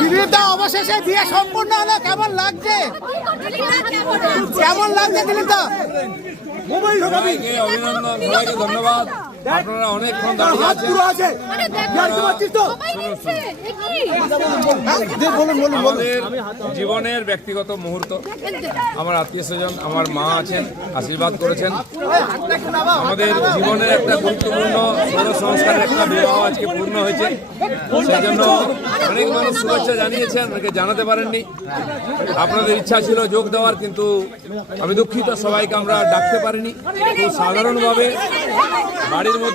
দিলীপদা অবশেষে বিয়ে সম্পূর্ণ হলো, কেমন লাগছে? কেমন লাগছে দিলীপদা? অভিনন্দন, সবাইকে ধন্যবাদ। আপনারা অনেকক্ষণ দাঁড়িয়ে আছেন। আমাদের জীবনের ব্যক্তিগত মুহূর্ত, আমার আত্মীয় স্বজন, আমার মা আছেন, আশীর্বাদ করেছেন। আমাদের জীবনের একটা গুরুত্বপূর্ণ সংস্কারের একটা বিবাহ আজকে পূর্ণ হয়েছে। সেই জন্য অনেক মানুষ শুভেচ্ছা জানিয়েছেন, অনেকে জানাতে পারেননি। আপনাদের ইচ্ছা ছিল যোগ দেওয়ার, কিন্তু আমি দুঃখিত, সবাইকে আমরা ডাকতে পারিনি। খুব সাধারণভাবে বাড়ির মধ্যে